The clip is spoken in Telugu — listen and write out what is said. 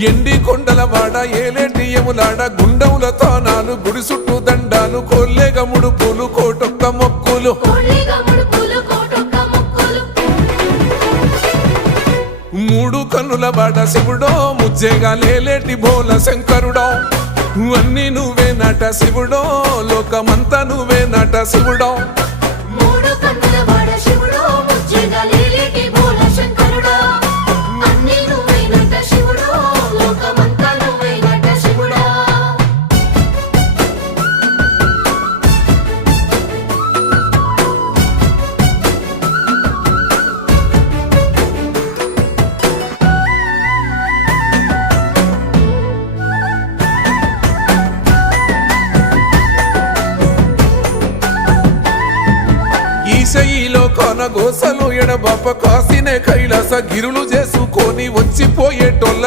ఎండి కొండల వాడ ఏలేటి యములాడ గుండముల తానాలు గుడి చుట్టూ దండాలు కొల్లేగ ముడుపులు కోటొక్క మొక్కులు మూడు కన్నుల వాడ శివుడో ముజ్జేగా లేలేటి బోల శంకరుడో అన్ని నువ్వే నట శివుడో లోకమంతా నువ్వే నట శివుడో ఈశయిలో కొన గోసలు ఎడబాప కాసినే కైలాస గిరులు చేసుకొని వచ్చిపోయేటోళ్ళ